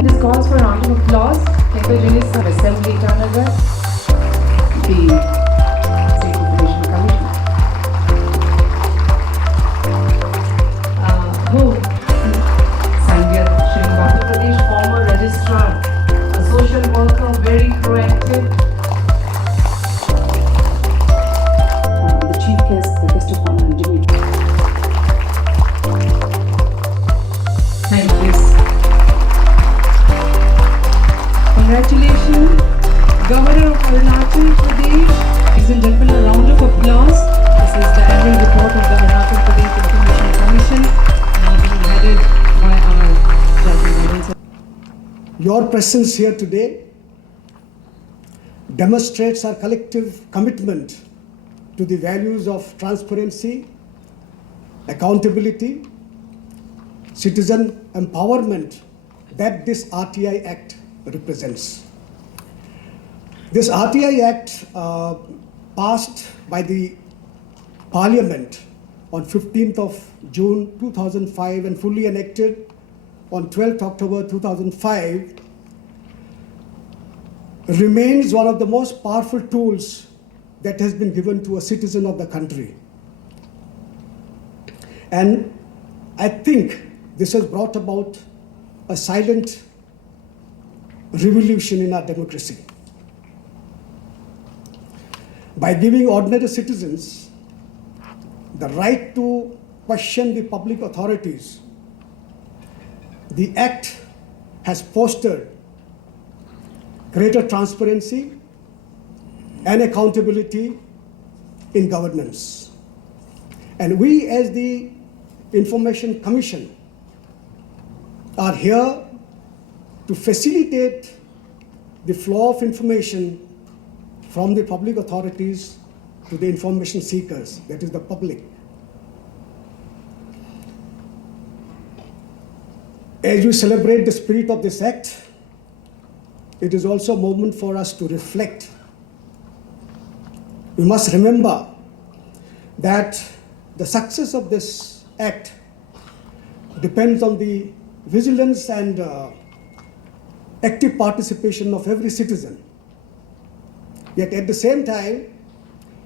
This calls for a round of applause. Congratulations of Assembly Itanagar, the State Information Commission. Who? Sandhya Srinivas, Pradesh former registrar, a social worker, very proactive. The chief guest, the guest of honor, Jimmy. Thank you. Congratulations, Governor of Arunachal Pradesh. Ladies and gentlemen, a round of applause. This is the annual report of the Arunachal Pradesh Information Commission, being headed by our judges. Your presence here today demonstrates our collective commitment to the values of transparency, accountability, citizen empowerment that this RTI Act represents. This RTI Act passed by the Parliament on 15th of June 2005 and fully enacted on 12th October 2005 remains one of the most powerful tools that has been given to a citizen of the country. And I think this has brought about a silent revolution in our democracy. By giving ordinary citizens the right to question the public authorities, the Act has fostered greater transparency and accountability in governance. And we as the Information Commission are here to facilitate the flow of information from the public authorities to the information seekers, that is the public. As we celebrate the spirit of this Act, it is also a moment for us to reflect. We must remember that the success of this Act depends on the vigilance and active participation of every citizen. Yet at the same time,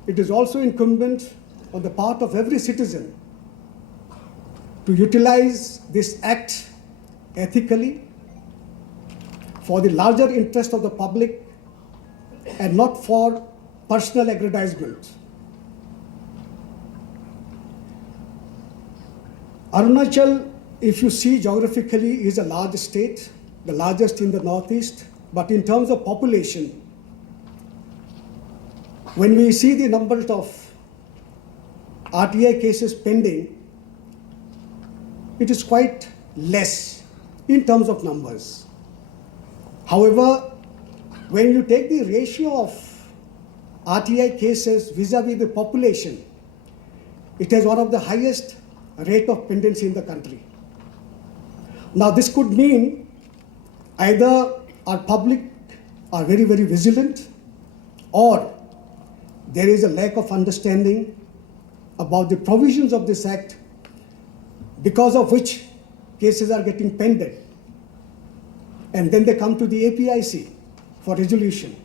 it is also incumbent on the part of every citizen to utilize this Act ethically for the larger interest of the public and not for personal aggrandizement. Arunachal, if you see geographically, is a large state, the largest in the northeast, but in terms of population, when we see the numbers of RTI cases pending, it is quite less in terms of numbers. However, when you take the ratio of RTI cases vis-a-vis the population, it has one of the highest rate of pendency in the country. Now this could mean either our public are very, very vigilant, or there is a lack of understanding about the provisions of this Act, because of which cases are getting pended. And then they come to the APIC for resolution.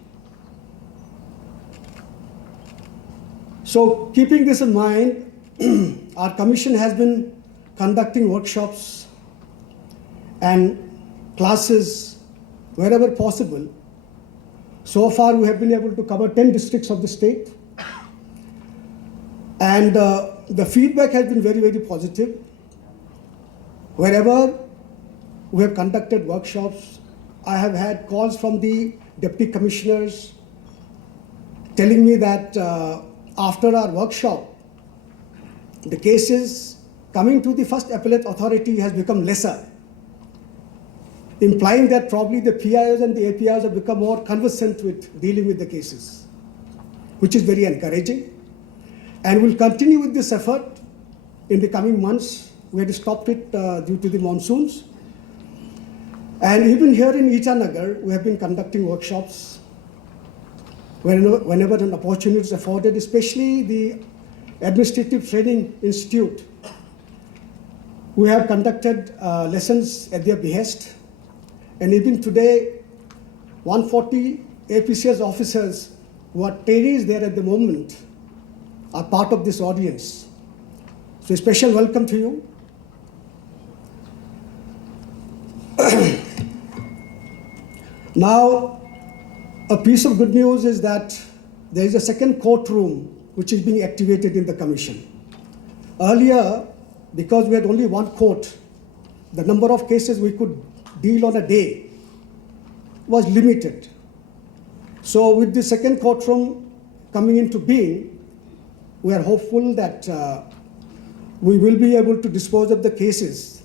So keeping this in mind, our commission has been conducting workshops and classes wherever possible. So far we have been able to cover 10 districts of the state. And the feedback has been very, very positive. Wherever we have conducted workshops, I have had calls from the deputy commissioners telling me that after our workshop, the cases coming to the first appellate authority has become lesser, implying that probably the PIOs and the APIOs have become more conversant with dealing with the cases, which is very encouraging. And we'll continue with this effort in the coming months. We had stopped it due to the monsoons. And even here in Itanagar, we have been conducting workshops whenever an opportunity is afforded, especially the Administrative Training Institute. We have conducted lessons at their behest, And even today, 140 APCS officers who are trainees there at the moment are part of this audience. So a special welcome to you. Now, a piece of good news is that there is a second courtroom which is being activated in the Commission. Earlier, because we had only one court, the number of cases we could deal on a day was limited. So with the second courtroom coming into being, we are hopeful that we will be able to dispose of the cases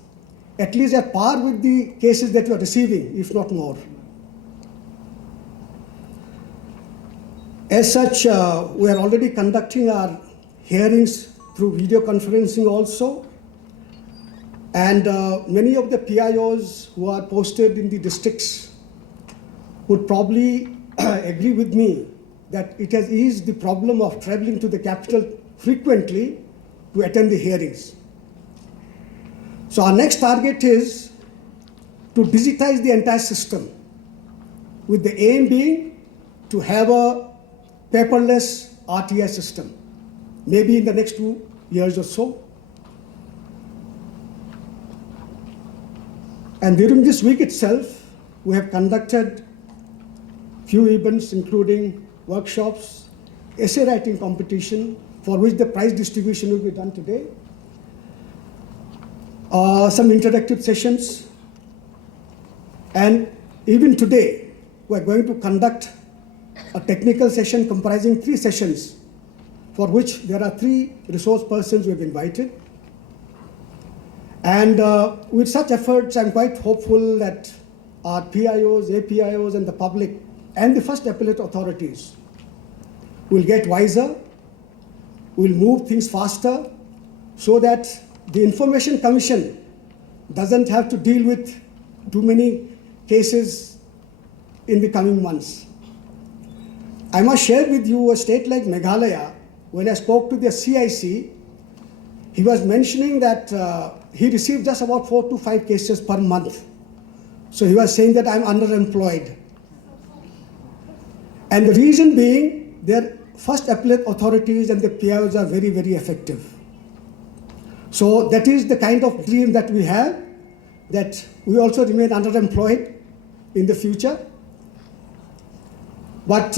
at least at par with the cases that we are receiving, if not more. As such, we are already conducting our hearings through video conferencing also. And many of the PIOs who are posted in the districts would probably agree with me that it has eased the problem of traveling to the capital frequently to attend the hearings. So our next target is to digitize the entire system, with the aim being to have a paperless RTI system, maybe in the next 2 years or so. And during this week itself, we have conducted few events, including workshops, essay writing competition, for which the prize distribution will be done today, some interactive sessions, and even today, we are going to conduct a technical session comprising 3 sessions, for which there are 3 resource persons we have invited. And with such efforts, I'm quite hopeful that our PIOs, APIOs, and the public, and the first appellate authorities will get wiser, will move things faster, so that the Information Commission doesn't have to deal with too many cases in the coming months. I must share with you a state like Meghalaya. When I spoke to the CIC, he was mentioning that he received just about 4 to 5 cases per month. So he was saying that I'm underemployed. And the reason being, their first appellate authorities and the PIOs are very, very effective. So that is the kind of dream that we have, that we also remain underemployed in the future. But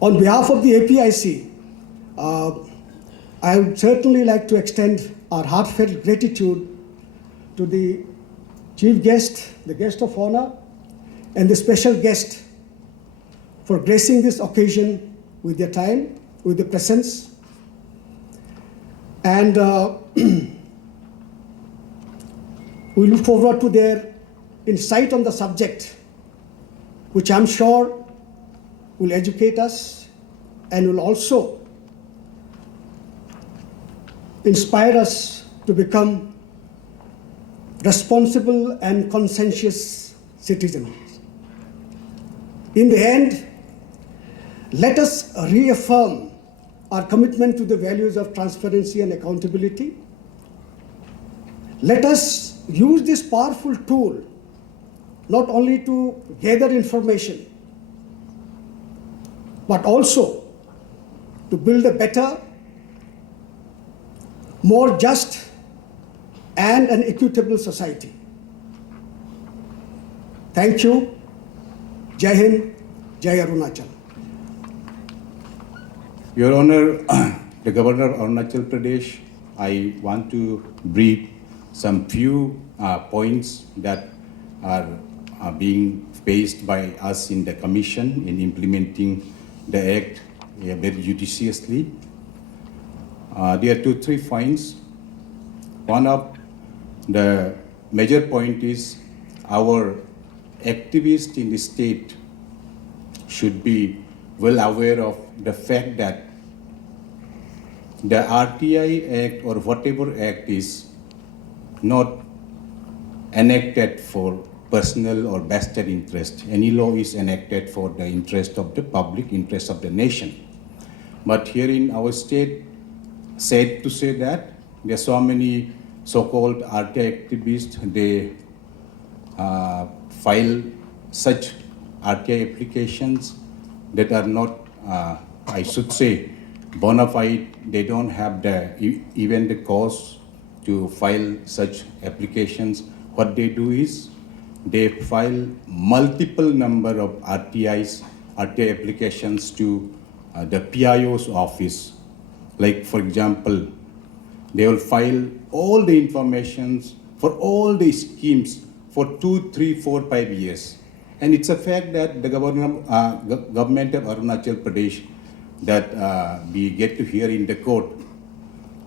on behalf of the APIC, I would certainly like to extend our heartfelt gratitude to the chief guest, the guest of honor, and the special guest for gracing this occasion with their time, with their presence. And we look forward to their insight on the subject, which I'm sure will educate us and will also inspire us to become responsible and conscientious citizens. In the end, let us reaffirm our commitment to the values of transparency and accountability. Let us use this powerful tool not only to gather information, but also to build a better, more just, and an equitable society. Thank you. Jai Hind, Jai Arunachal. Your Honor, the Governor of Arunachal Pradesh, I want to brief some few points that are being faced by us in the Commission in implementing the Act very judiciously. There are 2-3 points. One of the major point is our activists in the state should be well aware of the fact that the RTI Act or whatever Act is not enacted for personal or vested interest. Any law is enacted for the interest of the public, interest of the nation. But here in our state, sad to say that there are so many so-called RTI activists, they file such RTI applications that are not, I should say, bona fide. They don't have even the cause to file such applications. What they do is they file multiple number of RTI applications to the PIO's office. Like, for example, they will file all the informations for all the schemes for 2, 3, 4, 5 years. And it's a fact that the government of Arunachal Pradesh that we get to hear in the court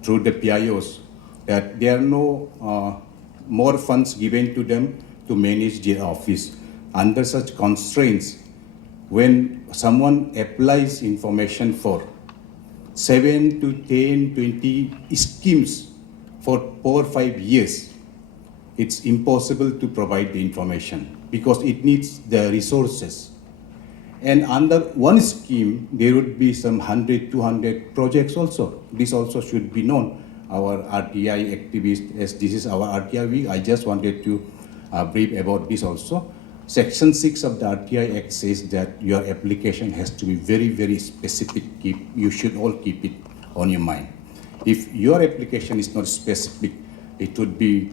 through the PIOs that there are no more funds given to them to manage their office. Under such constraints, when someone applies information for 7 to 10, 20 schemes for 4 or 5 years, it's impossible to provide the information because it needs the resources. And under one scheme, there would be some 100, 200 projects also. This also should be known. Our RTI activists, as this is our RTI week, I just wanted to brief about this also. Section 6 of the RTI Act says that your application has to be very, very specific. You should all keep it on your mind. If your application is not specific, it would be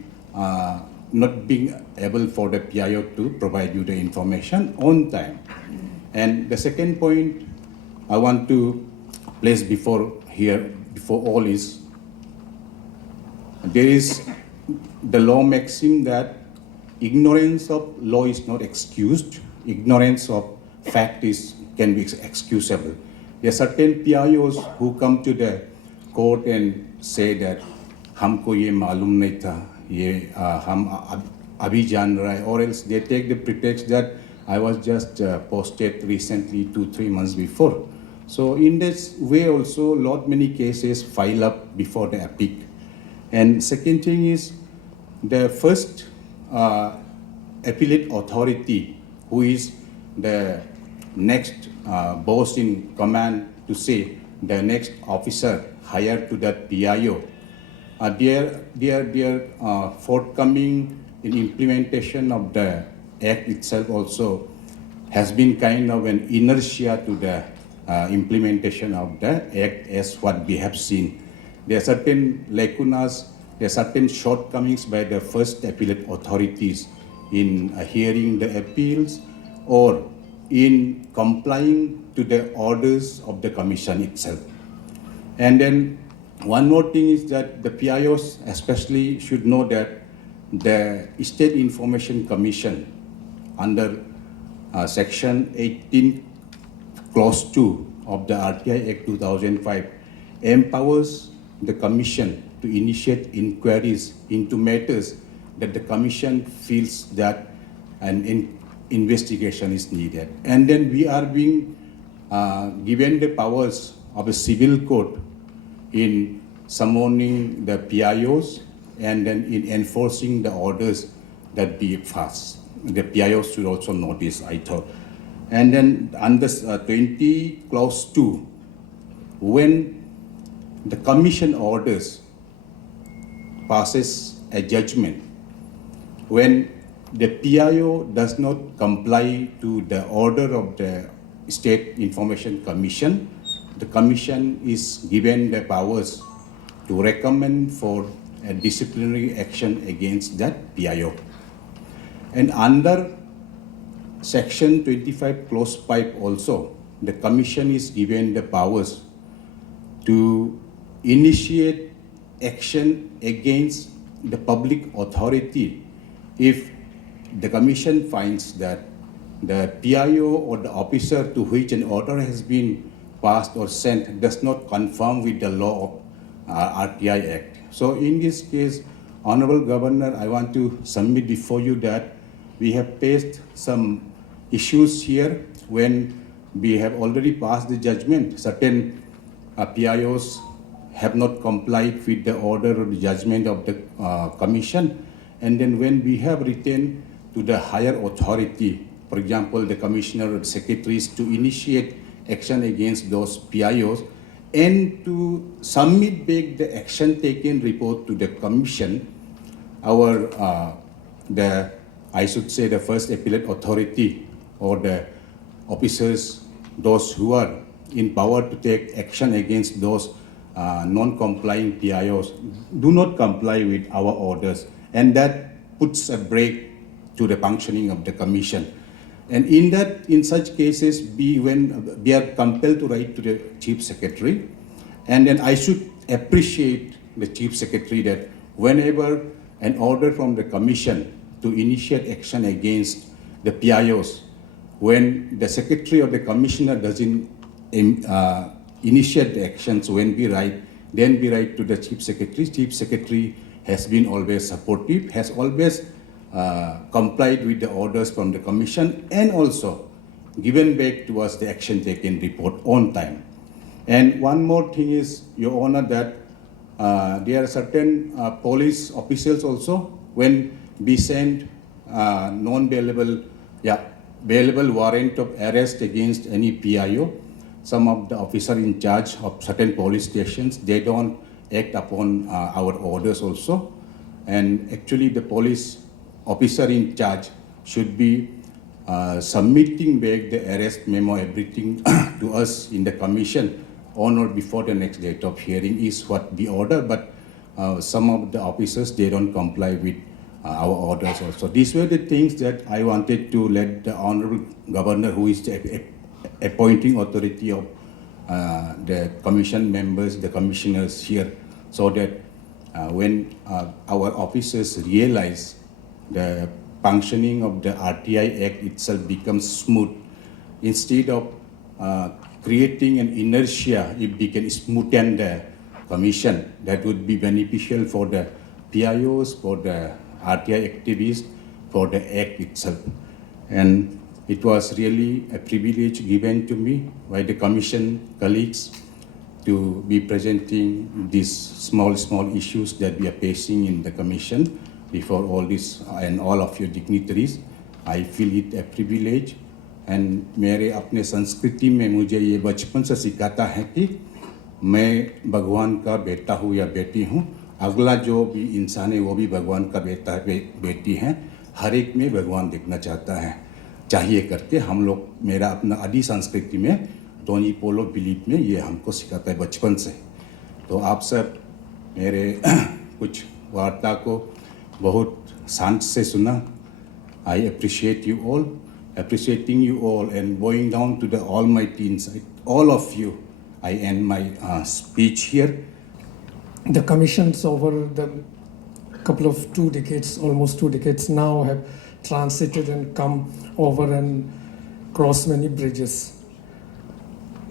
not being able for the PIO to provide you the information on time. And the second point I want to place before all is, there is the law maxim that ignorance of law is not excused. Ignorance of fact can be excusable. There are certain PIOs who come to the court and say that हमको ये मालूम नहीं था, ये हम अभी जान रहा है, or else they take the pretext that I was just posted recently 2-3 months before. So in this way also, many cases file up before the APIC. And second thing is, the first appellate authority, who is the next boss in command to say the next officer hired to that PIO, their forthcoming in implementation of the Act itself also has been kind of an inertia to the implementation of the Act as what we have seen. There are certain lacunas, there are certain shortcomings by the first appellate authorities in hearing the appeals or in complying to the orders of the Commission itself. And then one more thing is that the PIOs especially should know that the State Information Commission under Section 18 Clause 2 of the RTI Act 2005 empowers the Commission to initiate inquiries into matters that the Commission feels that an investigation is needed. And then we are being given the powers of a civil court in summoning the PIOs and then in enforcing the orders that be passed. The PIOs should also know this, I thought. And then under 20 Clause 2, when the Commission orders passes a judgment, when the PIO does not comply to the order of the State Information Commission, the Commission is given the powers to recommend for a disciplinary action against that PIO. And under Section 25 Clause 5 also, the Commission is given the powers to initiate action against the public authority if the Commission finds that the PIO or the officer to which an order has been passed or sent does not conform with the law of RTI Act. So in this case, Honorable Governor, I want to submit before you that we have faced some issues here when we have already passed the judgment. Certain PIOs have not complied with the order or the judgment of the Commission. And then when we have written to the higher authority, for example, the Commissioner or the Secretaries, to initiate action against those PIOs and to submit back the action taken report to the Commission, I should say the first appellate authority or the officers, those who are in power to take action against those non-complying PIOs, do not comply with our orders, and that puts a break to the functioning of the commission. And in such cases, when we are compelled to write to the Chief Secretary, and then I should appreciate the Chief Secretary that whenever an order from the Commission to initiate action against the PIOs, when the Secretary or the Commissioner doesn't initiate the actions, when we write, then we write to the Chief Secretary. Chief Secretary has been always supportive, has always complied with the orders from the Commission, and also given back to us the action taken report on time. And one more thing is, Your Honor, that there are certain police officials also, when we send non-bailable, bailable warrant of arrest against any PIO, some of the officer in charge of certain police stations, they don't act upon our orders also. And actually the police officer in charge should be submitting back the arrest memo, everything to us in the commission on or before the next date of hearing is what we order, but some of the officers, they don't comply with our orders also. These were the things that I wanted to let the Honorable Governor, who is the appointing authority of the commission members, the commissioners here, so that when our officers realize the functioning of the RTI Act itself becomes smooth, instead of creating an inertia, if we can smoothen the commission, that would be beneficial for the PIOs, for the RTI activists, for the Act itself. And it was really a privilege given to me by the Commission colleagues to be presenting these small issues that we are facing in the Commission before all this and all of your dignitaries. I feel it a privilege, and मेरे अपने संस्कृति में मुझे ये बचपन से सिखाता है कि मैं भगवान का बेटा हूँ या बेटी हूँ, अगला जो भी इंसान है वो भी भगवान का बेटा है, बेटी है, हर एक में भगवान दिखना चाहता है, चाहिए करके हम लोग, मेरा अपना आदि संस्कृति में डोनी पोलो बिलीफ में ये हमको सिखाता है बचपन से. तो आप सब मेरे कुछ वार्ता को बहुत शांत से सुना. I appreciate you all, appreciating you all, and going down to the Almighty inside all of you, I end my speech here. The commissions over the couple of 2 decades, almost 2 decades now, have transited and come over and crossed many bridges.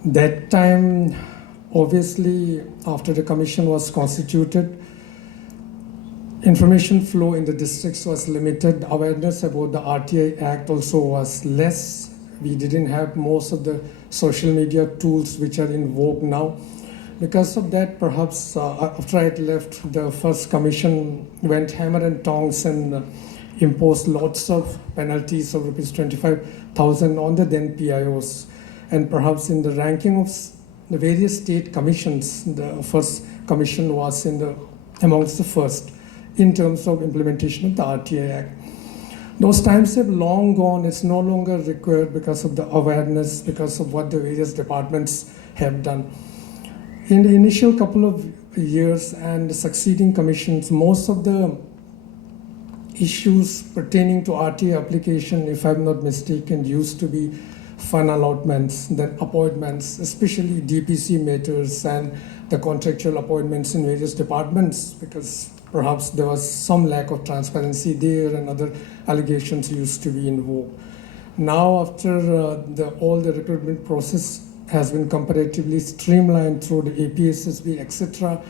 That time, obviously, after the commission was constituted, information flow in the districts was limited. Awareness about the RTI Act also was less. We didn't have most of the social media tools which are in vogue now. Because of that, perhaps after I had left, the first commission went hammer and tongs and imposed lots of penalties of rupees 25,000 on the then PIOs. And perhaps in the ranking of the various state commissions, the first commission was amongst the first in terms of implementation of the RTI Act. Those times have long gone. It's no longer required because of the awareness, because of what the various departments have done. In the initial couple of years and the succeeding commissions, most of the issues pertaining to RTI application, if I'm not mistaken, used to be fund allotments, then appointments, especially DPC matters and the contractual appointments in various departments, because perhaps there was some lack of transparency there and other allegations used to be in vogue. Now, after all the recruitment process has been comparatively streamlined through the APSSB, etc.,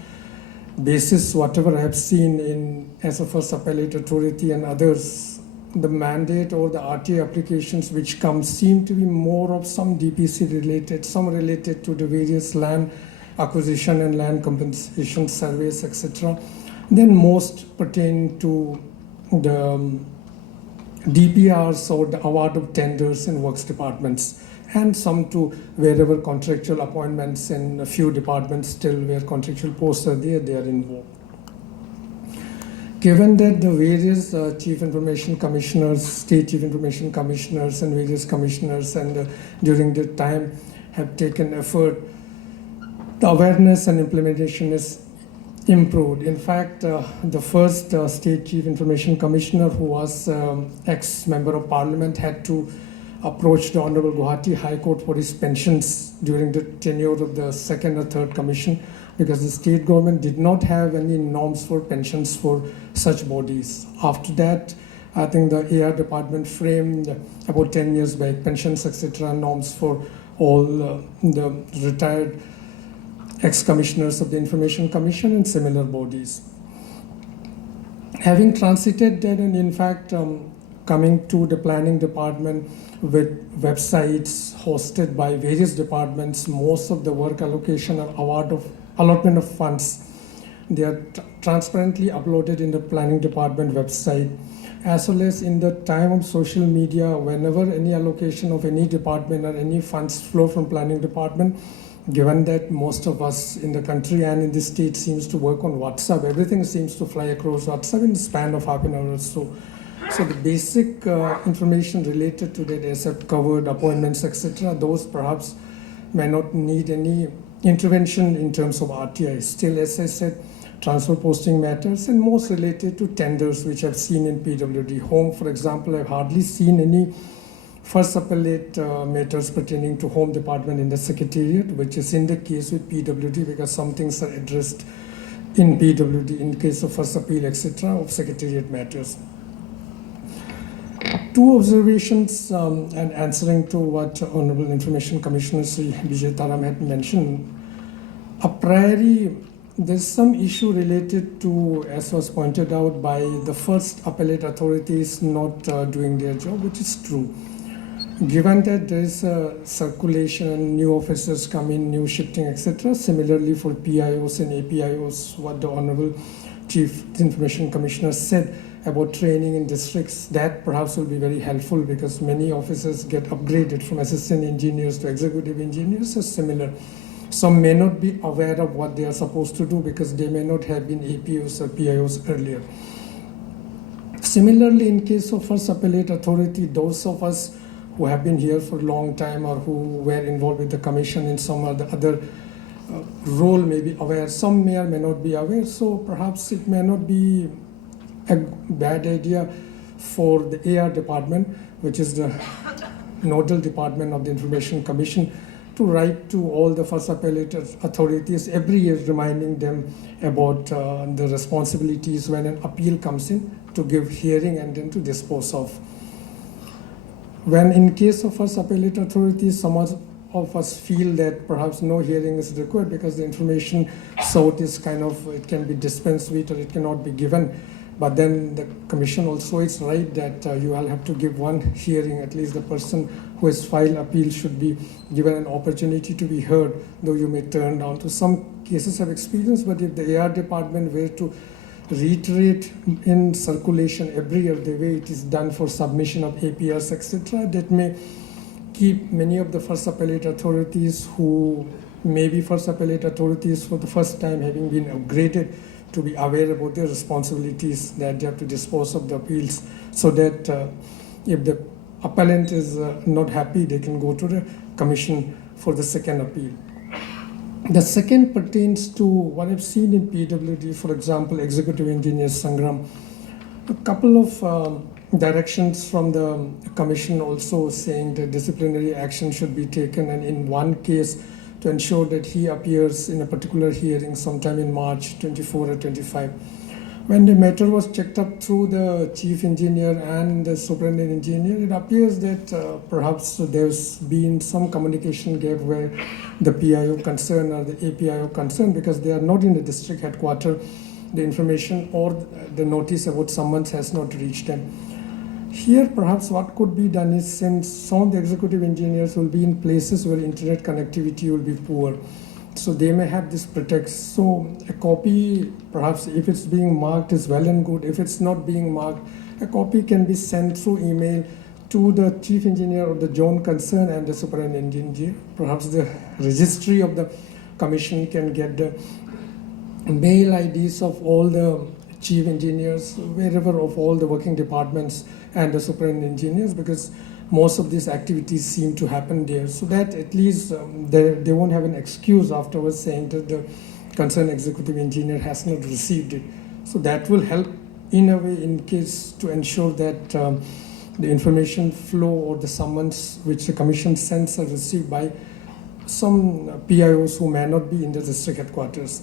basis whatever I have seen as a first appellate authority and others, the mandate or the RTI applications which come seem to be more of some DPC related, some related to the various land acquisition and land compensation surveys, etc. Then most pertain to the DPRs or the award of tenders in works departments, and some to wherever contractual appointments in a few departments still where contractual posts are there, they are in vogue. Given that the various chief information commissioners, state chief information commissioners and various commissioners and during the time have taken effort, the awareness and implementation is improved. In fact, the first state chief information commissioner, who was ex-member of parliament, had to approach the Honorable Guwahati High Court for his pensions during the tenure of the second or third commission, because the state government did not have any norms for pensions for such bodies. After that, I think the AR department framed about 10 years back pensions, etc., norms for all the retired ex-commissioners of the Information Commission and similar bodies. Having transited that, and in fact coming to the planning department with websites hosted by various departments, most of the work allocation and allotment of funds, they are transparently uploaded in the planning department website, as well as in the time of social media. Whenever any allocation of any department or any funds flow from planning department, given that most of us in the country and in the state seems to work on WhatsApp, everything seems to fly across WhatsApp in the span of half an hour or so. So the basic information related to that, as I've covered, appointments, etc., those perhaps may not need any intervention in terms of RTI. Still, as I said, transfer posting matters and most related to tenders, which I've seen in PWD. Home, for example, I've hardly seen any first appellate matters pertaining to Home Department in the Secretariat, which is in the case with PWD, because some things are addressed in PWD in case of first appeal, etc., of Secretariat matters. Two observations and answering to what Honorable Information Commissioner Sri Vijay Taram had mentioned. A priori, there's some issue related to, as was pointed out, by the first appellate authorities not doing their job, which is true. Given that there is a circulation, new officers come in, new shifting, etc. Similarly for PIOs and APIOs, what the Honorable Chief Information Commissioner said about training in districts, that perhaps will be very helpful, because many officers get upgraded from assistant engineers to executive engineers or similar. Some may not be aware of what they are supposed to do because they may not have been APOs or PIOs earlier. Similarly, in case of first appellate authority, those of us who have been here for a long time or who were involved with the commission in some other role may be aware, some may or may not be aware, so perhaps it may not be a bad idea for the AR department, which is the nodal department of the Information Commission, to write to all the first appellate authorities every year, reminding them about the responsibilities when an appeal comes in, to give hearing and then to dispose of. When in case of first appellate authorities, some of us feel that perhaps no hearing is required because the information sought is kind of, it can be dispensed with or it cannot be given. But then the commission also is right that you all have to give one hearing. At least the person who has filed appeal should be given an opportunity to be heard, though you may turn down. To some cases I've experienced, but if the AR department were to reiterate in circulation every year the way it is done for submission of APRs, etc., that may keep many of the first appellate authorities who may be first appellate authorities for the first time, having been upgraded, to be aware about their responsibilities, that they have to dispose of the appeals, so that if the appellant is not happy, they can go to the commission for the second appeal. The second pertains to what I've seen in PWD, for example, Executive Engineer Sangram. A couple of directions from the commission also saying that disciplinary action should be taken, and in one case, to ensure that he appears in a particular hearing sometime in March 24 or 25. When the matter was checked up through the chief engineer and the superintendent engineer, it appears that perhaps there's been some communication gap where the PIO concerned or the APIO concerned, because they are not in the district headquarters, the information or the notice about summons has not reached them. Here, perhaps what could be done is, since some of the executive engineers will be in places where internet connectivity will be poor, so they may have this pretext. So a copy, perhaps if it's being marked, is well and good. If it's not being marked, a copy can be sent through email to the chief engineer of the zone concerned and the superintendent engineer. Perhaps the registry of the commission can get the mail IDs of all the chief engineers, wherever of all the working departments and the superintendent engineers, because most of these activities seem to happen there, so that at least they won't have an excuse afterwards saying that the concerned executive engineer has not received it. So that will help in a way in case to ensure that the information flow or the summons which the commission sends are received by some PIOs who may not be in the district headquarters.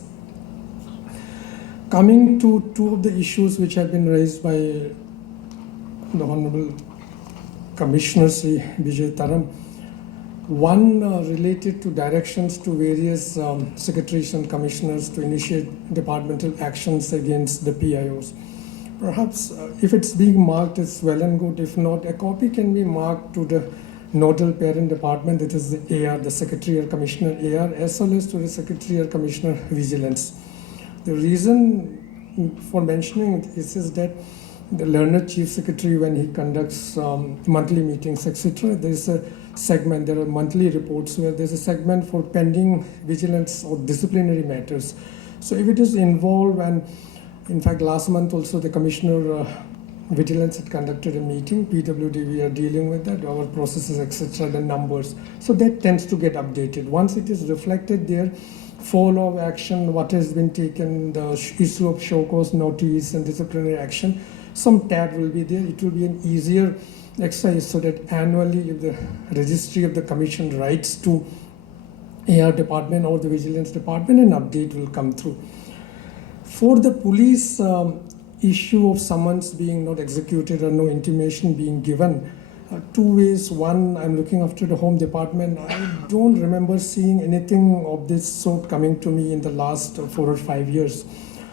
Coming to two of the issues which have been raised by the Honorable Commissioner Sri Vijay Taram, one related to directions to various secretaries and commissioners to initiate departmental actions against the PIOs. Perhaps if it's being marked, it's well and good. If not, a copy can be marked to the nodal parent department, that is the AR, the Secretary or Commissioner AR, as well as to the Secretary or Commissioner Vigilance. The reason for mentioning it is that the learned Chief Secretary, when he conducts monthly meetings, etc., there is a segment, there are monthly reports where there's a segment for pending vigilance or disciplinary matters. So if it is involved, and in fact last month also the Commissioner Vigilance had conducted a meeting, PWD, we are dealing with that, our processes, etc., the numbers. So that tends to get updated. Once it is reflected there, follow of action, what has been taken, the issue of show cause notice and disciplinary action, some tab will be there. It will be an easier exercise so that annually if the registry of the commission writes to AR department or the vigilance department, an update will come through. For the police issue of summons being not executed or no intimation being given, two ways. One, I'm looking after the home department. I don't remember seeing anything of this sort coming to me in the last 4 or 5 years.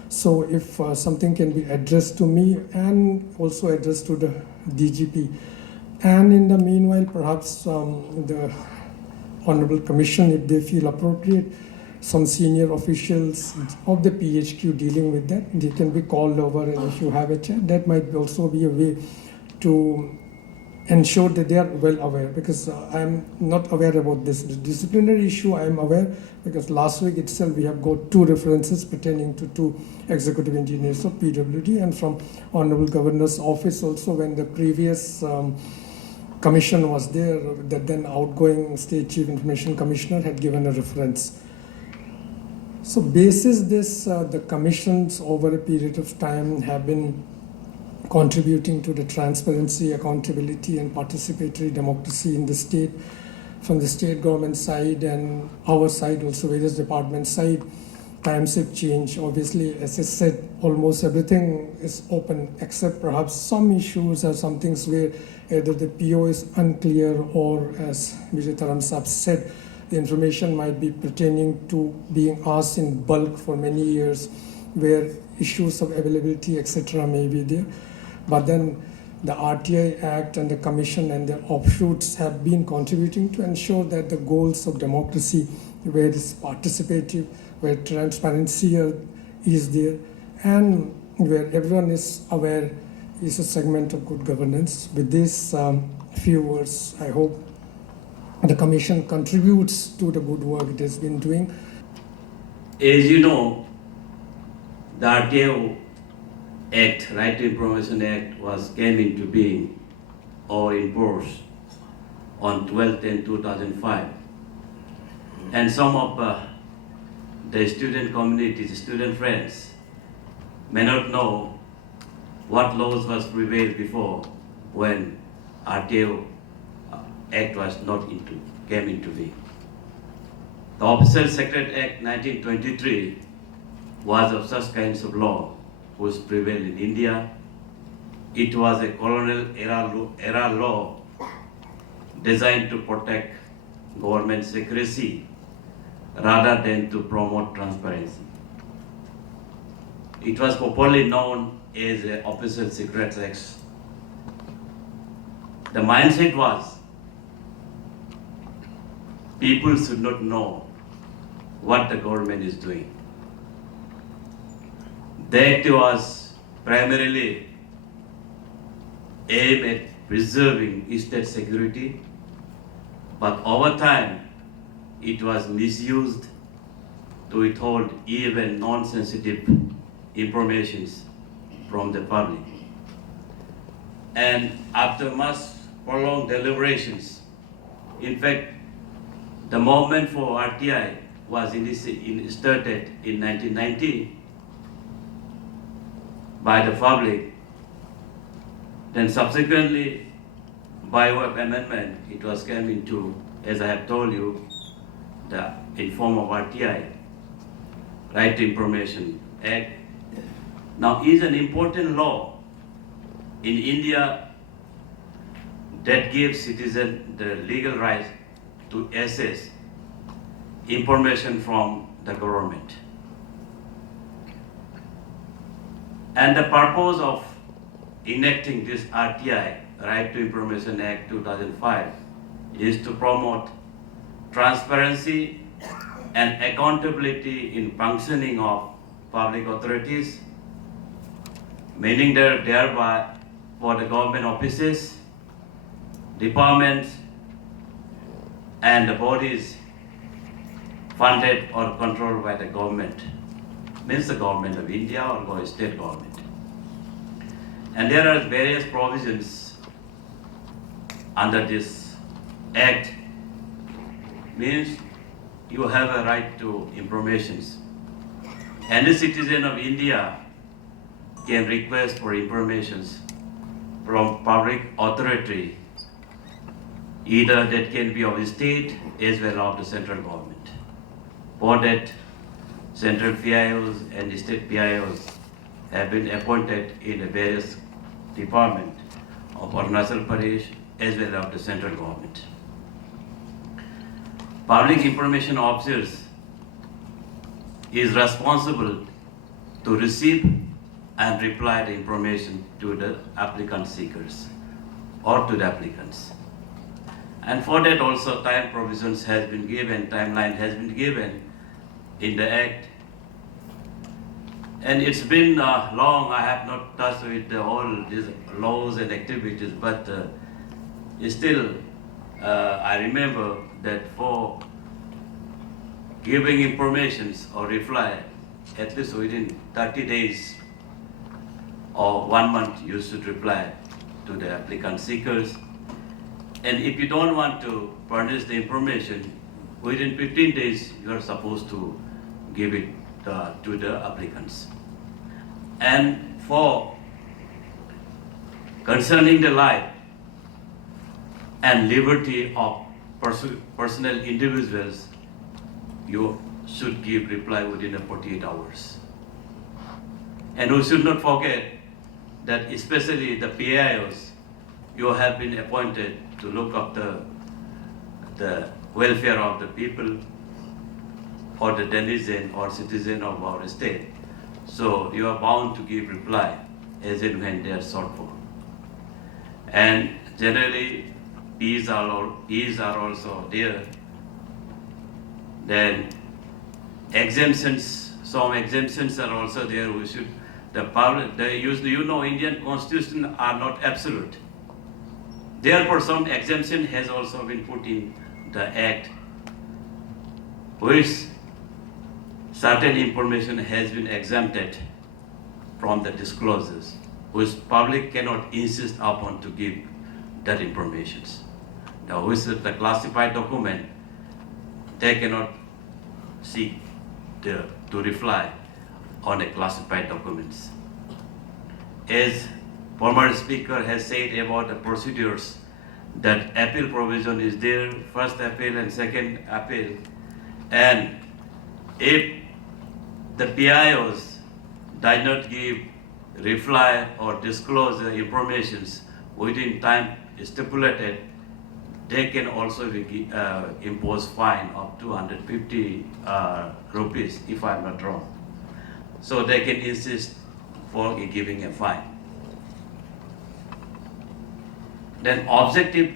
So if something can be addressed to me and also addressed to the DGP. And in the meanwhile, perhaps the Honorable Commission, if they feel appropriate, some senior officials of the PHQ dealing with that, they can be called over, and if you have a chat, that might also be a way to ensure that they are well aware, because I'm not aware about this. The disciplinary issue I am aware, because last week itself we have got 2 references pertaining to 2 executive engineers of PWD, and from Honorable Governor's office also, when the previous commission was there, that then outgoing State Chief Information Commissioner had given a reference. So basis this, the commissions over a period of time have been contributing to the transparency, accountability and participatory democracy in the state, from the state government side and our side also, various departments side. Times have changed. Obviously, as I said, almost everything is open except perhaps some issues or some things where either the PO is unclear or, as Vijay Taram Saab said, the information might be pertaining to being asked in bulk for many years, where issues of availability, etc. may be there. But then the RTI Act and the Commission and their offshoots have been contributing to ensure that the goals of democracy, where it's participative, where transparency is there, and where everyone is aware, is a segment of good governance. With these few words, I hope the Commission contributes to the good work it has been doing. As you know, the RTI Act, Right to Information Act, came into being or in force on 12/10/2005, and some of the student communities, student friends, may not know what laws was prevailed before when RTI Act was not came into being. The Official Secret Act 1923 was of such kinds of law which prevailed in India. It was a colonial era law designed to protect government secrecy rather than to promote transparency. It was popularly known as the Official Secrets Act. The mindset was people should not know what the government is doing. The act was primarily aimed at preserving state security, but over time it was misused to withhold even non-sensitive information from the public. And after much prolonged deliberations, in fact, the movement for RTI was started in 1990 by the public. Then subsequently, by way of amendment, it was came into, as I have told you, in form of RTI, Right to Information Act. Now, is an important law in India that gives citizens the legal right to access information from the government. And the purpose of enacting this RTI, Right to Information Act 2005, is to promote transparency and accountability in functioning of public authorities, meaning that thereby for the government offices, departments, and the bodies funded or controlled by the government, means the government of India or state government. And there are various provisions under this act, means you have a right to informations. Any citizen of India can request for informations from public authority, either that can be of the state as well as of the central government. For that, central PIOs and state PIOs have been appointed in the various departments of Arunachal Pradesh as well as of the central government. Public information officers is responsible to receive and reply the information to the applicant seekers or to the applicants. And for that also time provisions has been given, timeline has been given in the act. And it's been long, I have not touched with all these laws and activities, but still I remember that for giving informations or reply, at least within 30 days or 1 month, you should reply to the applicant seekers. And if you don't want to furnish the information, within 15 days, you are supposed to give it to the applicants. And for concerning the life and liberty of personal individuals, you should give reply within 48 hours. And we should not forget that especially the PIOs, you have been appointed to look after the welfare of the people or the denizen or citizen of our state. So you are bound to give reply as and when they are sought for. And generally, E's are also there. Then exemptions, some exemptions are also there. We should, Indian Constitution are not absolute. Therefore, some exemption has also been put in the Act, which certain information has been exempted from the disclosures, which public cannot insist upon to give that information. Now, which is the classified document, they cannot seek to reply on the classified documents. As former speaker has said about the procedures, that appeal provision is there, first appeal and second appeal. And if the PIOs did not give reply or disclose the informations within time stipulated, they can also impose fine of 250 rupees, if I'm not wrong. So they can insist for giving a fine. Then objective,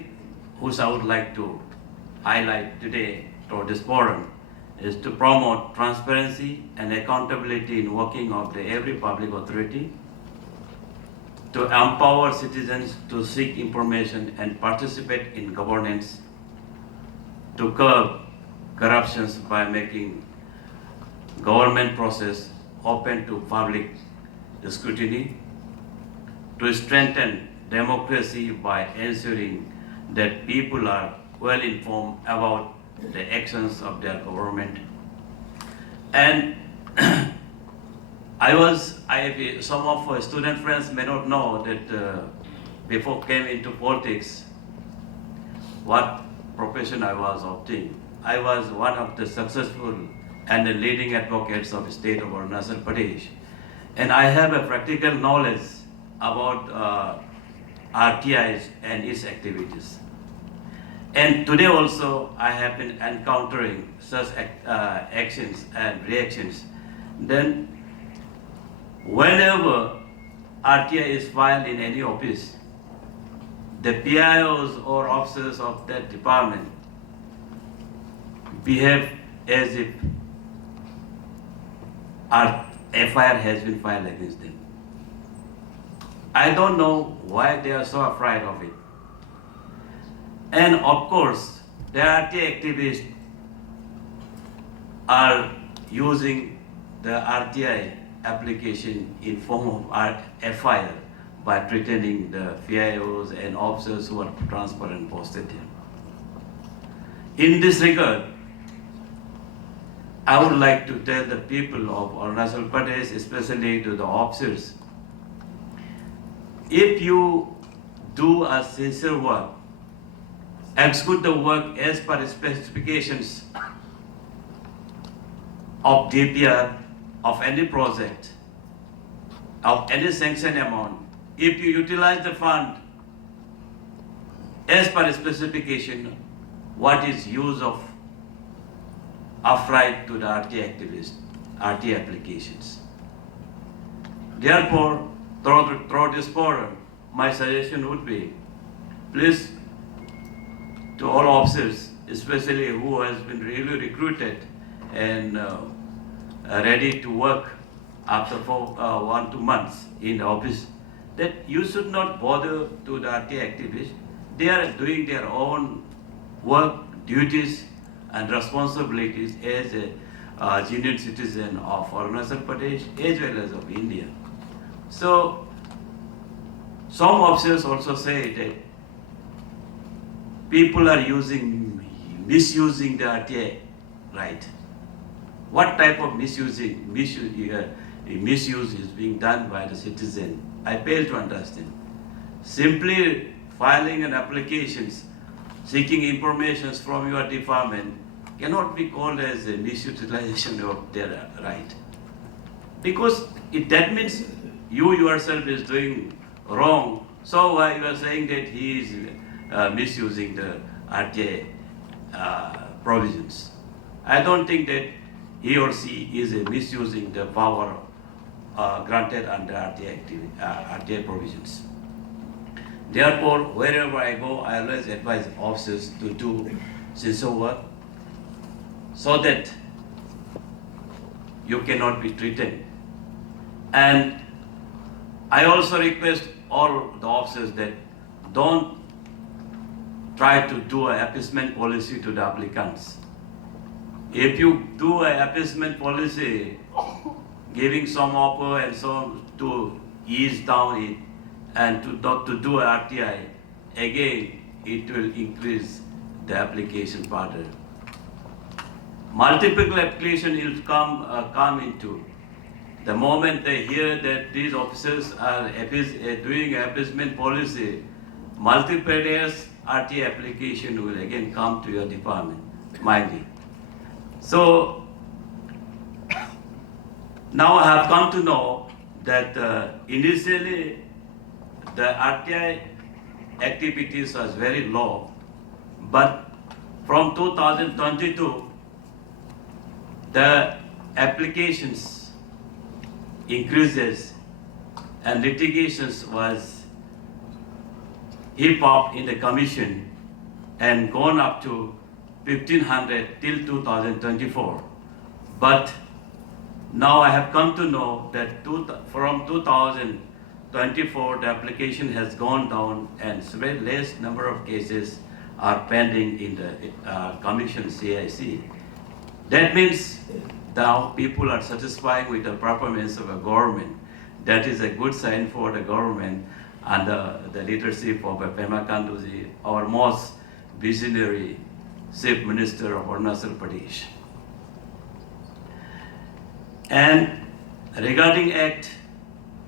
which I would like to highlight today through this forum, is to promote transparency and accountability in working of every public authority, to empower citizens to seek information and participate in governance, to curb corruptions by making government process open to public scrutiny, to strengthen democracy by ensuring that people are well informed about the actions of their government. And some of our student friends may not know that before came into politics, what profession I was opting. I was one of the successful and the leading advocates of the state of Arunachal Pradesh. And I have a practical knowledge about RTIs and its activities. And today also I have been encountering such actions and reactions. Then whenever RTI is filed in any office, the PIOs or officers of that department behave as if our FIR has been filed against them. I don't know why they are so afraid of it. And of course, the RTI activists are using the RTI application in form of FIR by pretending the PIOs and officers who are transparent posted here. In this regard, I would like to tell the people of Arunachal Pradesh, especially to the officers, if you do a sincere work, execute the work as per specifications of DPR, of any project, of any sanction amount, if you utilize the fund as per specification, what is use of upright to the RTI activists, RTI applications? Therefore, through this forum, my suggestion would be, please, to all officers, especially who has been really recruited and ready to work after 1-2 months in the office, that you should not bother to the RTI activists. They are doing their own work, duties, and responsibilities as a genuine citizen of Arunachal Pradesh as well as of India. So, some officers also say that people are misusing the RTI right. What type of misuse is being done by the citizen? I fail to understand. Simply filing an application, seeking information from your department cannot be called as a misutilization of their right. Because that means you yourself is doing wrong. So why you are saying that he is misusing the RTI provisions? I don't think that he or she is misusing the power granted under RTI provisions. Therefore, wherever I go, I always advise officers to do sincere work so that you cannot be treated. And I also request all the officers that don't try to do an appeasement policy to the applicants. If you do an appeasement policy, giving some offer and so on to ease down it and not to do an RTI, again, it will increase the application burden. Multiple applications will come into. The moment they hear that these officers are doing appeasement policy, multiple years RTI application will again come to your department, mind it. So now I have come to know that initially the RTI activities was very low, but from 2022 the applications increases and litigations was hip hop in the commission and gone up to 1,500 till 2024. But now I have come to know that from 2024 the application has gone down and very less number of cases are pending in the commission CIC. That means now people are satisfied with the performance of a government. That is a good sign for the government. under the leadership of Pema Khandu, our most visionary Chief Minister of Arunachal Pradesh. And regarding Act,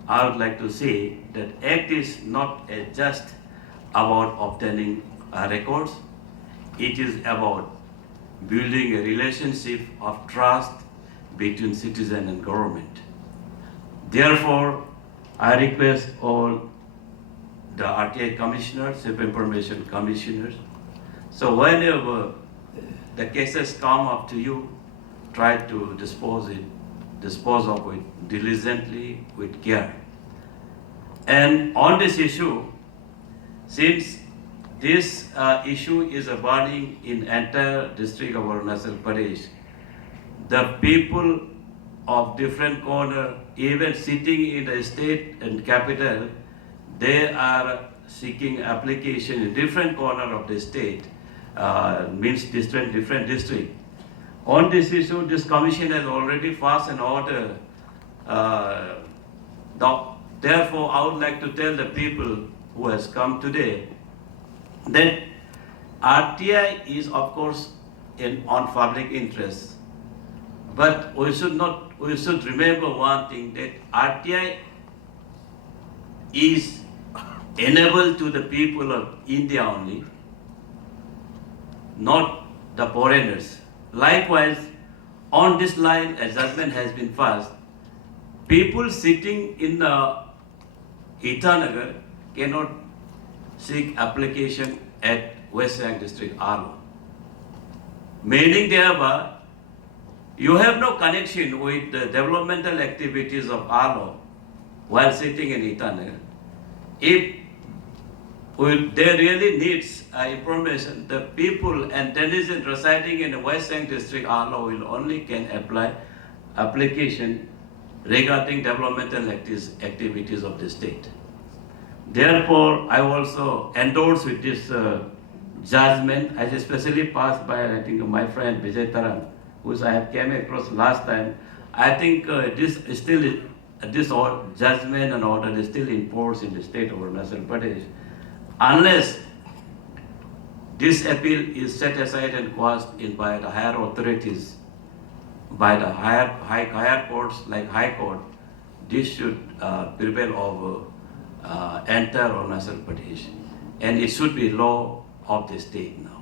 I would like to say that Act is not just about obtaining records. It is about building a relationship of trust between citizen and government. Therefore, I request all the RTI commissioners, Chief Information Commissioners, so whenever the cases come up to you, try to dispose of it diligently, with care. And on this issue, since this issue is burning in entire district of Arunachal Pradesh, the people of different corner, even sitting in the state and capital, they are seeking application in different corner of the state, means different district. On this issue, this commission has already passed an order. Therefore, I would like to tell the people who has come today that RTI is, of course, on public interest. But we should remember one thing, that RTI is enabled to the people of India only, not the foreigners. Likewise, on this line, a judgment has been passed. People sitting in Itanagar cannot seek application at West Bank District RO. Meaning thereby, you have no connection with the developmental activities of RO while sitting in Itanagar. If there really needs information, the people and denizens residing in the West Bank District RO will only can apply application regarding developmental activities of the state. Therefore, I also endorse with this judgment, as especially passed by, I think, my friend Vijay Taran, which I have came across last time. I think this judgment and order is still in force in the state of Arunachal Pradesh, unless this appeal is set aside and quashed by the higher authorities, by the higher courts like High Court. This should prevail over entire Arunachal Pradesh, and it should be law of the state now.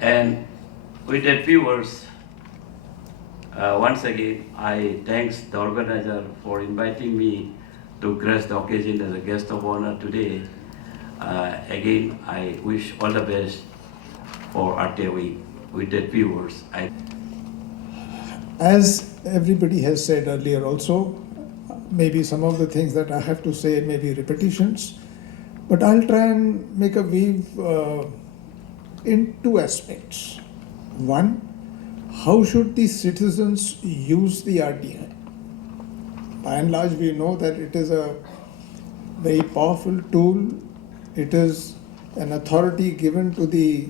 And with that few words, once again, I thanks the organizer for inviting me to grace the occasion as a guest of honor today. Again, I wish all the best for RTI Week. With that few words, As everybody has said earlier also, maybe some of the things that I have to say may be repetitions, but I'll try and make a weave in two aspects. One, how should the citizens use the RTI? By and large, we know that it is a very powerful tool. It is an authority given to the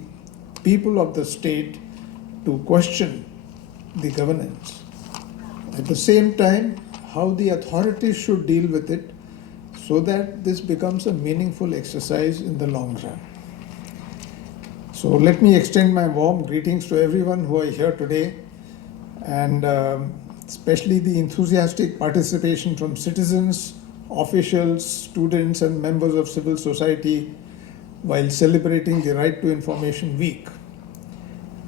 people of the state to question the governance. At the same time, how the authorities should deal with it so that this becomes a meaningful exercise in the long run. So let me extend my warm greetings to everyone who are here today, and especially the enthusiastic participation from citizens, officials, students and members of civil society while celebrating the Right to Information Week.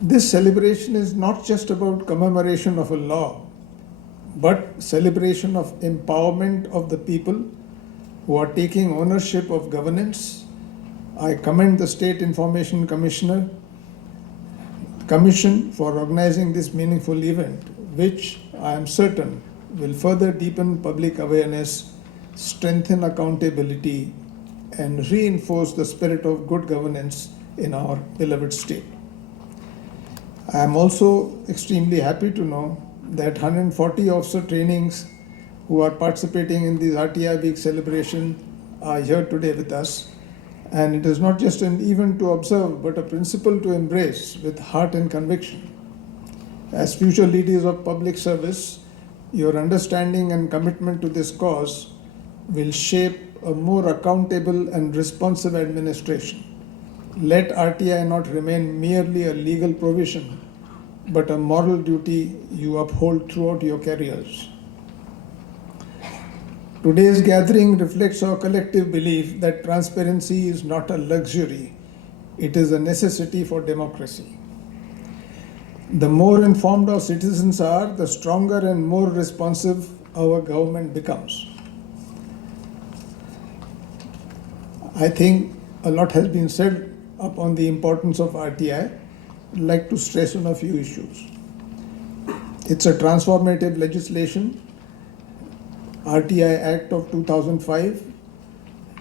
This celebration is not just about commemoration of a law, but celebration of empowerment of the people who are taking ownership of governance. I commend the State Information Commission for organizing this meaningful event, which I am certain will further deepen public awareness, strengthen accountability, and reinforce the spirit of good governance in our beloved state. I am also extremely happy to know that 140 officer trainings who are participating in this RTI Week celebration are here today with us. And it is not just an event to observe, but a principle to embrace with heart and conviction. As future leaders of public service, your understanding and commitment to this cause will shape a more accountable and responsive administration. Let RTI not remain merely a legal provision, but a moral duty you uphold throughout your careers. Today's gathering reflects our collective belief that transparency is not a luxury, it is a necessity for democracy. The more informed our citizens are, the stronger and more responsive our government becomes. I think a lot has been said upon the importance of RTI. I'd like to stress on a few issues. It's a transformative legislation, RTI Act of 2005.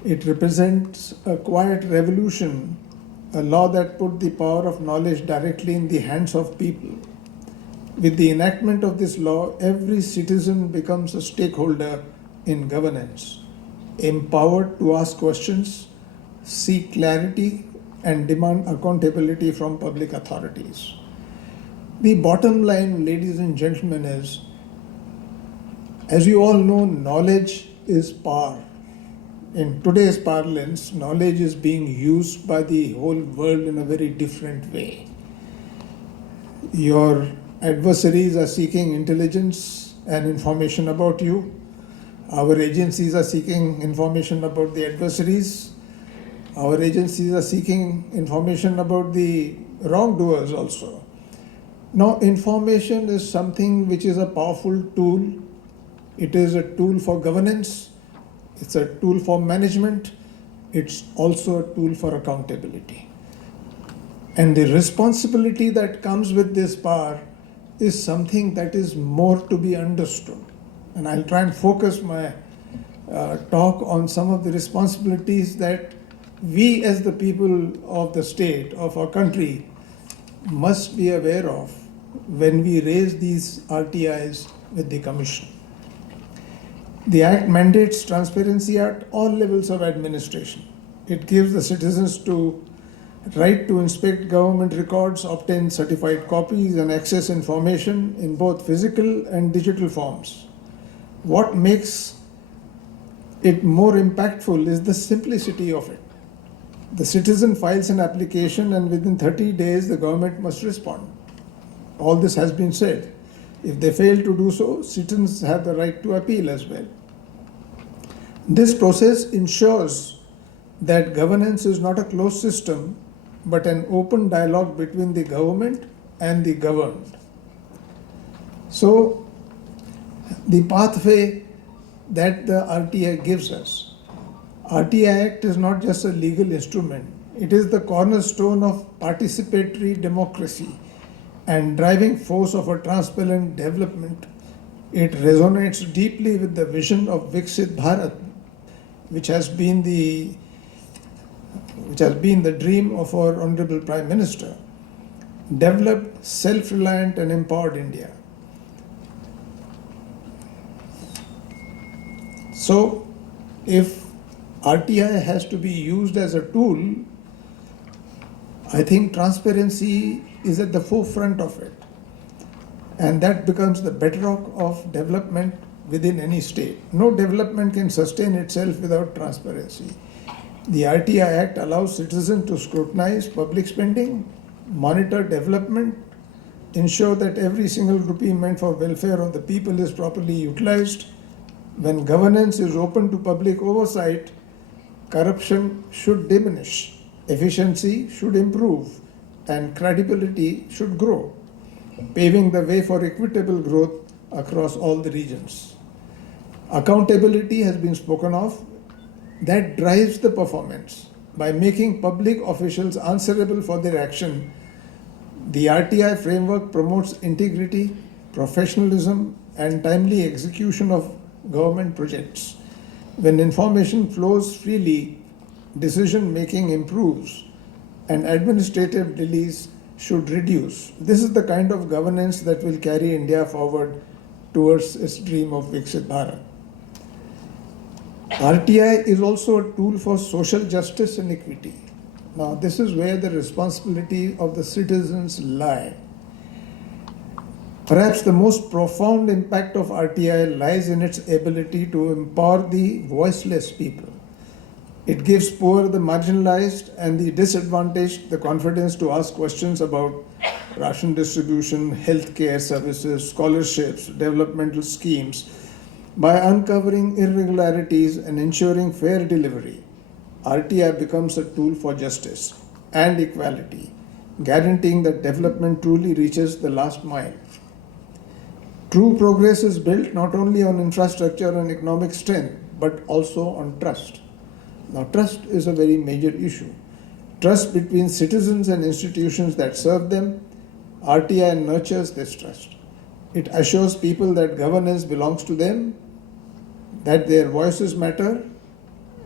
It represents a quiet revolution, a law that put the power of knowledge directly in the hands of people. With the enactment of this law, every citizen becomes a stakeholder in governance, empowered to ask questions, seek clarity, and demand accountability from public authorities. The bottom line, ladies and gentlemen, is, as you all know, knowledge is power. In today's parlance, knowledge is being used by the whole world in a very different way. Your adversaries are seeking intelligence and information about you. Our agencies are seeking information about the adversaries. Our agencies are seeking information about the wrongdoers also. Now, information is something which is a powerful tool. It is a tool for governance. It's a tool for management. It's also a tool for accountability. And the responsibility that comes with this power is something that is more to be understood. And I'll try and focus my talk on some of the responsibilities that we as the people of the state, of our country, must be aware of when we raise these RTIs with the Commission. The Act mandates transparency at all levels of administration. It gives the citizens the right to inspect government records, obtain certified copies, and access information in both physical and digital forms. What makes it more impactful is the simplicity of it. The citizen files an application and within 30 days the government must respond. All this has been said. If they fail to do so, citizens have the right to appeal as well. This process ensures that governance is not a closed system, but an open dialogue between the government and the governed. So, the pathway that the RTI gives us. RTI Act is not just a legal instrument, it is the cornerstone of participatory democracy and driving force of a transparent development. It resonates deeply with the vision of Viksit Bharat, which has been the dream of our Honorable Prime Minister. Developed, self-reliant and empowered India. So, if RTI has to be used as a tool, I think transparency is at the forefront of it. And that becomes the bedrock of development within any state. No development can sustain itself without transparency. The RTI Act allows citizens to scrutinize public spending, monitor development, ensure that every single rupee meant for welfare of the people is properly utilized. When governance is open to public oversight, corruption should diminish, efficiency should improve, and credibility should grow, paving the way for equitable growth across all the regions. Accountability has been spoken of. That drives the performance. By making public officials answerable for their action, the RTI framework promotes integrity, professionalism, and timely execution of government projects. When information flows freely, decision making improves and administrative delays should reduce. This is the kind of governance that will carry India forward towards its dream of Viksit Bharat. RTI is also a tool for social justice and equity. Now, this is where the responsibility of the citizens lie. Perhaps the most profound impact of RTI lies in its ability to empower the voiceless people. It gives poor, the marginalized, and the disadvantaged the confidence to ask questions about ration distribution, healthcare services, scholarships, developmental schemes. By uncovering irregularities and ensuring fair delivery, RTI becomes a tool for justice and equality, guaranteeing that development truly reaches the last mile. True progress is built not only on infrastructure and economic strength, but also on trust. Now, trust is a very major issue. Trust between citizens and institutions that serve them. RTI nurtures this trust. It assures people that governance belongs to them, that their voices matter,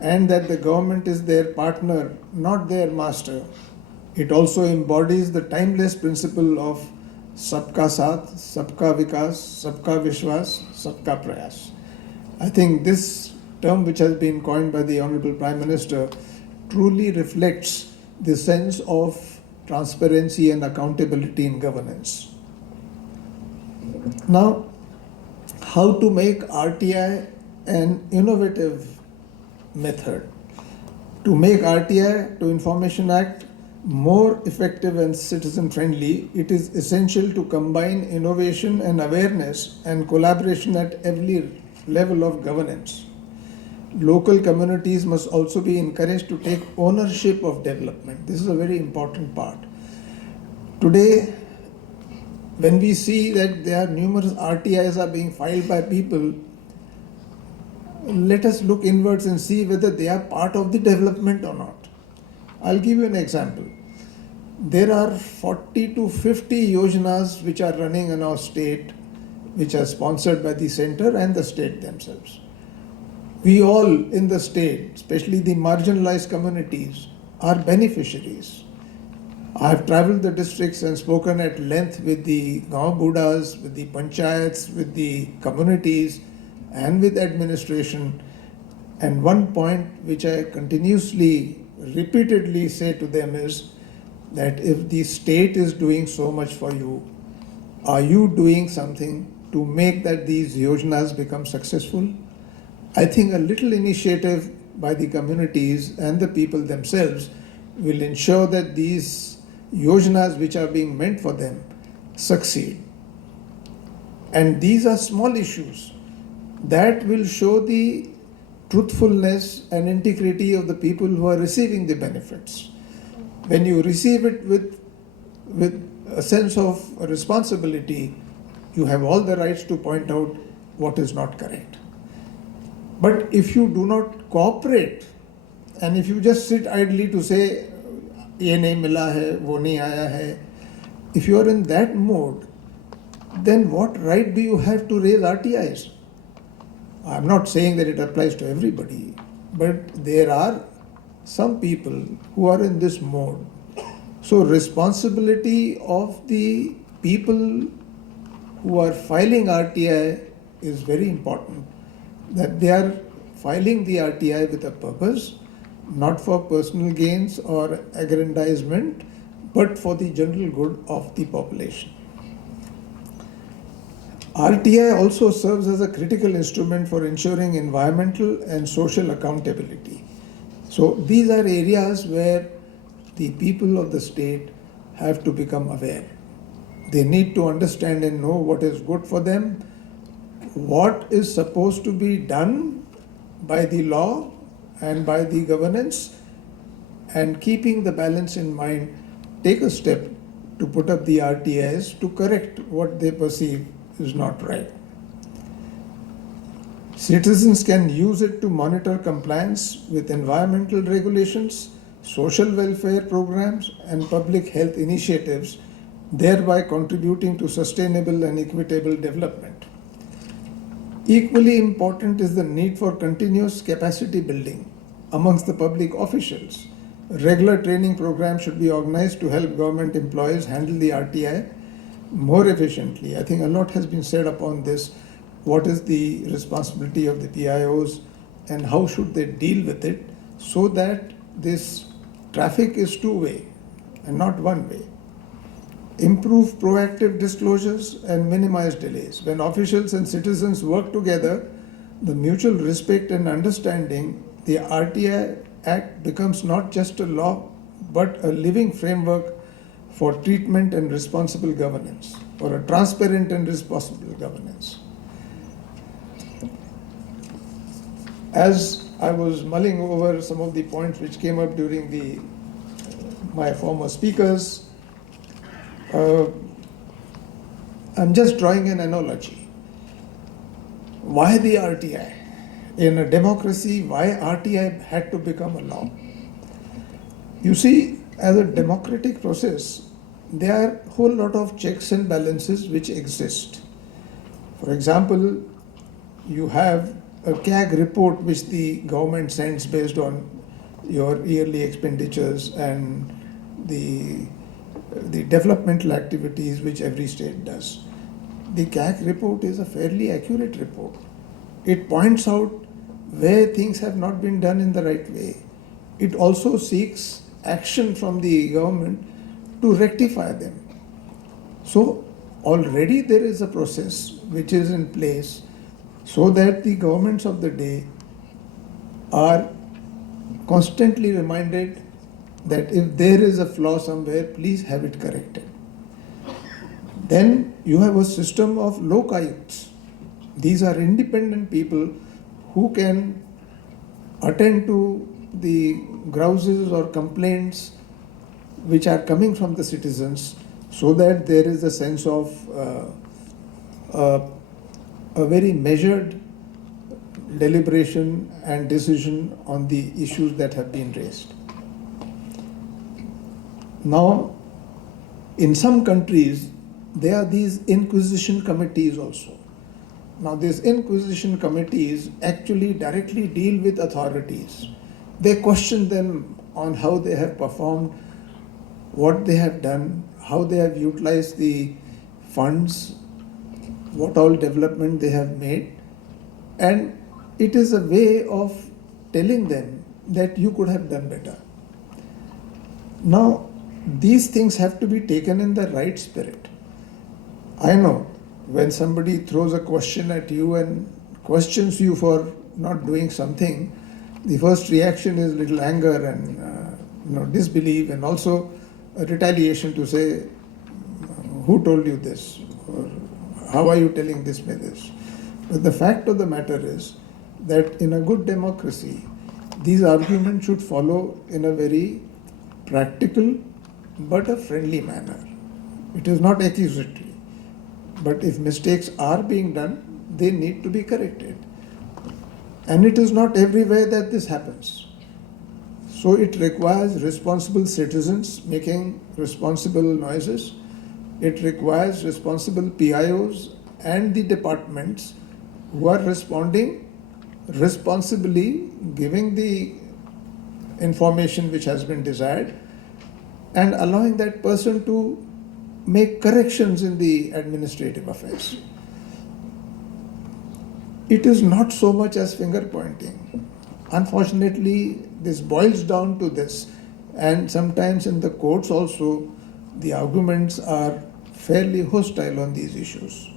and that the government is their partner, not their master. It also embodies the timeless principle of Sabka Saath, Sabka Vikas, Sabka Vishwas, Sabka Prayas. I think this term, which has been coined by the Honorable Prime Minister, truly reflects the sense of transparency and accountability in governance. Now, how to make RTI an innovative method? To make RTI, to Information Act, more effective and citizen friendly, it is essential to combine innovation and awareness and collaboration at every level of governance. Local communities must also be encouraged to take ownership of development. This is a very important part. Today, when we see that there are numerous RTIs are being filed by people, let us look inwards and see whether they are part of the development or not. I'll give you an example. There are 40 to 50 yojanas which are running in our state, which are sponsored by the center and the state themselves. We all in the state, especially the marginalized communities, are beneficiaries. I have traveled the districts and spoken at length with the Gaon Buddhas, with the panchayats, with the communities, and with administration. And one point which I continuously, repeatedly say to them is that if the state is doing so much for you, are you doing something to make that these yojanas become successful? I think a little initiative by the communities and the people themselves will ensure that these yojanas which are being meant for them succeed. And these are small issues that will show the truthfulness and integrity of the people who are receiving the benefits. When you receive it with a sense of responsibility, you have all the rights to point out what is not correct. But if you do not cooperate, and if you just sit idly to say, ye nahi mila hai, wo nahi aaya hai, if you are in that mode, then what right do you have to raise RTIs? I'm not saying that it applies to everybody, but there are some people who are in this mode. So responsibility of the people who are filing RTI is very important, that they are filing the RTI with a purpose, not for personal gains or aggrandizement, but for the general good of the population. RTI also serves as a critical instrument for ensuring environmental and social accountability. So these are areas where the people of the state have to become aware. They need to understand and know what is good for them, what is supposed to be done by the law and by the governance, and keeping the balance in mind, take a step to put up the RTIs to correct what they perceive is not right. Citizens can use it to monitor compliance with environmental regulations, social welfare programs, and public health initiatives, thereby contributing to sustainable and equitable development. Equally important is the need for continuous capacity building amongst the public officials. Regular training programs should be organized to help government employees handle the RTI more efficiently. I think a lot has been said upon this. What is the responsibility of the PIOs and how should they deal with it so that this traffic is two-way and not one-way. Improve proactive disclosures and minimize delays. When officials and citizens work together, the mutual respect and understanding, the RTI Act becomes not just a law but a living framework for treatment and responsible governance, or a transparent and responsible governance. As I was mulling over some of the points which came up during my former speakers, I'm just drawing an analogy. Why the RTI? In a democracy, why RTI had to become a law? You see, as a democratic process, there are a whole lot of checks and balances which exist. For example, you have a CAG report which the government sends based on your yearly expenditures and the developmental activities which every state does. The CAG report is a fairly accurate report. It points out where things have not been done in the right way. It also seeks action from the government to rectify them. So already there is a process which is in place so that the governments of the day are constantly reminded that if there is a flaw somewhere, please have it corrected. Then you have a system of lokayuks. These are independent people who can attend to the grouses or complaints which are coming from the citizens, so that there is a sense of a very measured deliberation and decision on the issues that have been raised. Now, in some countries, there are these inquisition committees also. Now, these inquisition committees actually directly deal with authorities. They question them on how they have performed, what they have done, how they have utilized the funds, what all development they have made. And it is a way of telling them that you could have done better. Now, these things have to be taken in the right spirit. I know when somebody throws a question at you and questions you for not doing something, the first reaction is little anger and disbelief, and also a retaliation to say, who told you this? Or how are you telling this by this? But the fact of the matter is that in a good democracy, these arguments should follow in a very practical but a friendly manner. It is not accusatory. But if mistakes are being done, they need to be corrected. And it is not everywhere that this happens. So it requires responsible citizens making responsible noises. It requires responsible PIOs and the departments who are responding responsibly, giving the information which has been desired, and allowing that person to make corrections in the administrative affairs. It is not so much as finger pointing. Unfortunately, this boils down to this, and sometimes in the courts also, the arguments are fairly hostile on these issues.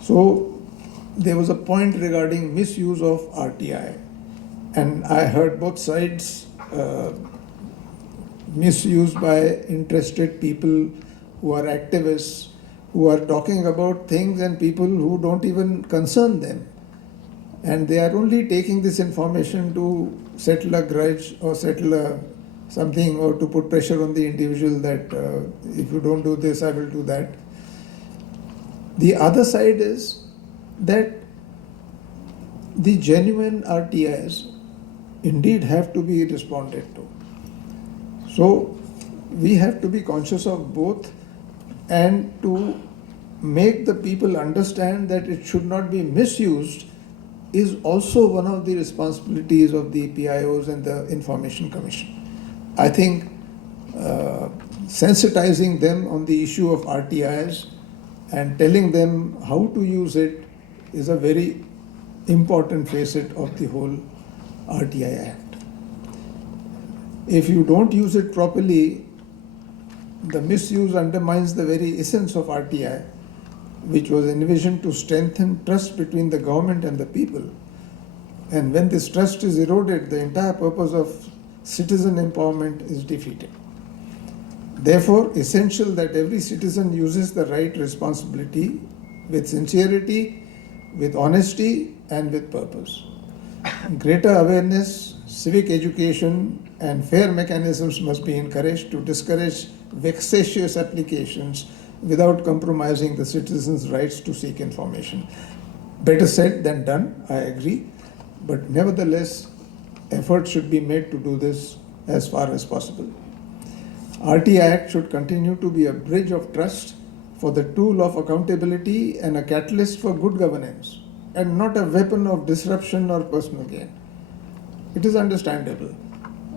So there was a point regarding misuse of RTI, and I heard both sides misused by interested people who are activists, who are talking about things and people who don't even concern them. And they are only taking this information to settle a grudge or settle something, or to put pressure on the individual that if you don't do this, I will do that. The other side is that the genuine RTIs indeed have to be responded to. So we have to be conscious of both, and to make the people understand that it should not be misused is also one of the responsibilities of the PIOs and the Information Commission. I think sensitizing them on the issue of RTIs and telling them how to use it is a very important facet of the whole RTI Act. If you don't use it properly, the misuse undermines the very essence of RTI, which was envisioned to strengthen trust between the government and the people. And when this trust is eroded, the entire purpose of citizen empowerment is defeated. Therefore, essential that every citizen uses the right responsibility with sincerity, with honesty, and with purpose. Greater awareness, civic education, and fair mechanisms must be encouraged to discourage vexatious applications without compromising the citizens' rights to seek information. Better said than done, I agree, but nevertheless, efforts should be made to do this as far as possible. RTI Act should continue to be a bridge of trust for the tool of accountability and a catalyst for good governance, and not a weapon of disruption or personal gain. It is understandable,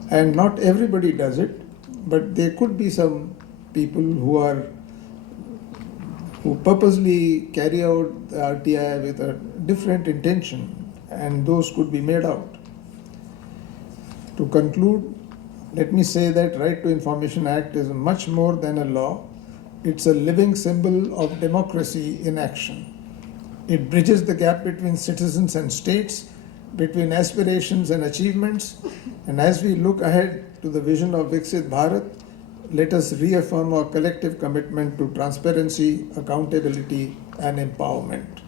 and not everybody does it, but there could be some people who purposely carry out the RTI with a different intention, and those could be made out. To conclude, let me say that Right to Information Act is much more than a law. It's a living symbol of democracy in action. It bridges the gap between citizens and states, between aspirations and achievements. And as we look ahead to the vision of Viksit Bharat, let us reaffirm our collective commitment to transparency, accountability, and empowerment.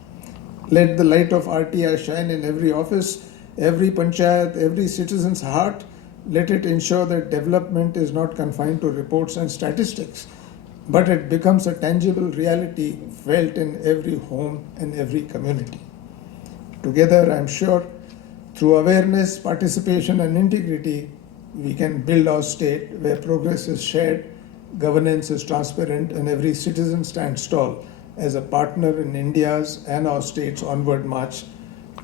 Let the light of RTI shine in every office, every panchayat, every citizen's heart. Let it ensure that development is not confined to reports and statistics, but it becomes a tangible reality felt in every home and every community. Together, I'm sure, through awareness, participation, and integrity, we can build our state where progress is shared, governance is transparent, and every citizen stands tall as a partner in India's and our state's onward march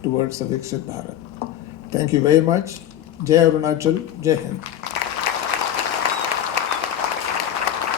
towards the Viksit Bharat. Thank you very much. Jai Arunachal, Jai Hind.